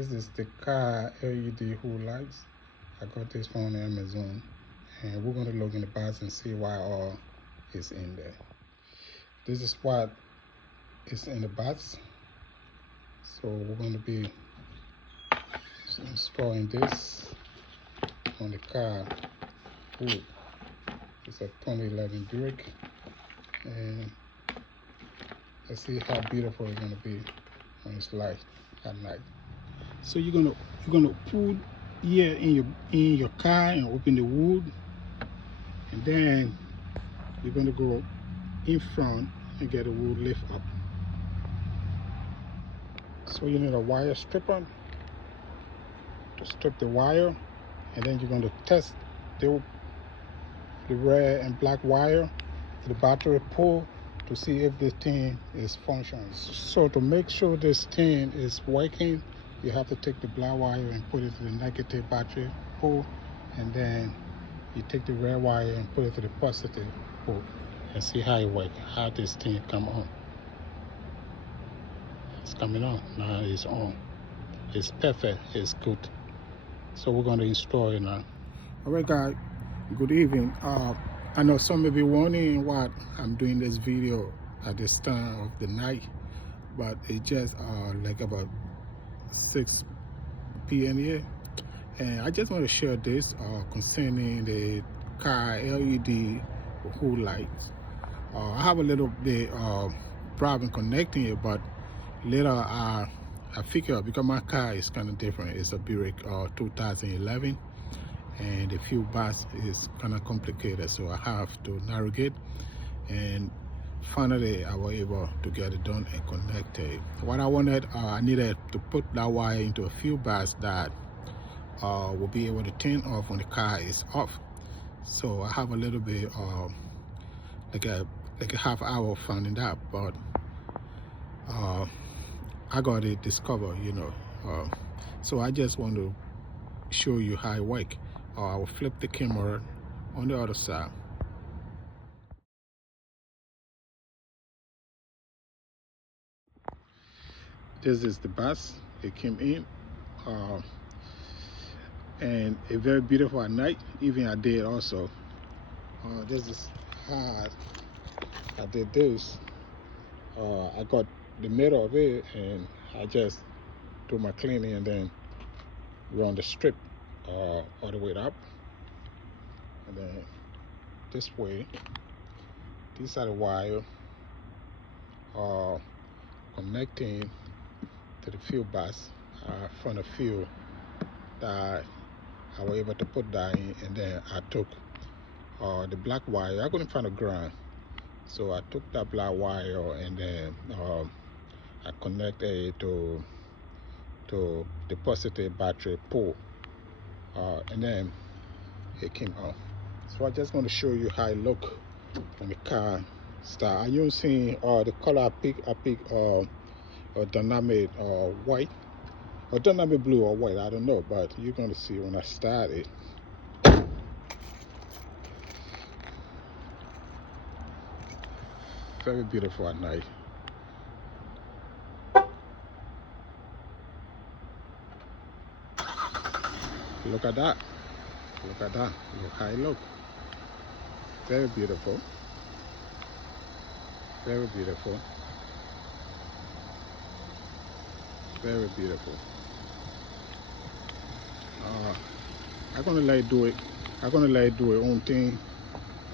This is the car LED hood lights. I got this from Amazon, and we're going to look in the box and see why all is in there. This is what is in the box. So we're going to be installing this on the car hood. It's a 2011 Buick, and let's see how beautiful it's going to be when it's light at night. So you're gonna put here in your car and open the hood, and then you're gonna go in front and get the hood lift up. So you need a wire stripper to strip the wire, and then you're going to test the red and black wire to the battery pole to see if this thing is functioning. So to make sure this thing is working, you have to take the black wire and put it to the negative battery pole, and then you take the red wire and put it to the positive pole and see how it works, how this thing come on. It's coming on. Now it's on. It's perfect. It's good. So we're going to install it now. All right, guys. Good evening. I know some may be wondering why I'm doing this video at this time of the night, but it's just like about 6 p.m. here, and I just want to share this concerning the car LED hood lights. I have a little bit problem connecting it, but later I figure, because my car is kind of different. It's a Buick 2011, and the fuel box is kind of complicated, so I have to navigate, and finally I was able to get it done and connect it. What I wanted, I needed to put that wire into a fuel box that will be able to turn off when the car is off. So I have a little bit like a half hour finding that, but I got it discovered, you know. So I just want to show you how it works. I will flip the camera on the other side. This is the bus. It came in, and it's very beautiful at night, even at day also. This is how I did this. I got the middle of it, and I just do my cleaning and then run the strip all the way up, and then this way. These are the wire connecting to the fuel box from the fuel that I was able to put that in, and then I took the black wire. I couldn't find a ground, so I took that black wire and then I connected it to the positive battery pole, and then it came on. So I just want to show you how it look when the car start. I'm using the color I pick dynamic white or dynamic blue or white, I don't know, but you're going to see when I start it. Very beautiful at night. Look at that. Look at that. Look how it look. Very beautiful. Very beautiful. Very beautiful. I'm gonna let it do it. I'm gonna let it do its own thing.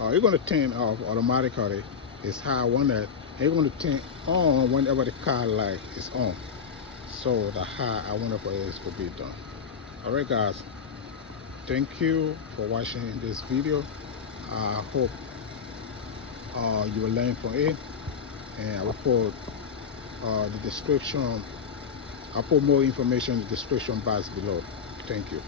It's gonna turn off automatically. It's how I want it. It's gonna turn on whenever the car light is on. So the how I want it for it to be done. Alright, guys. Thank you for watching this video. I hope you will learn from it, and I will put the description. I'll put more information in the description box below. Thank you.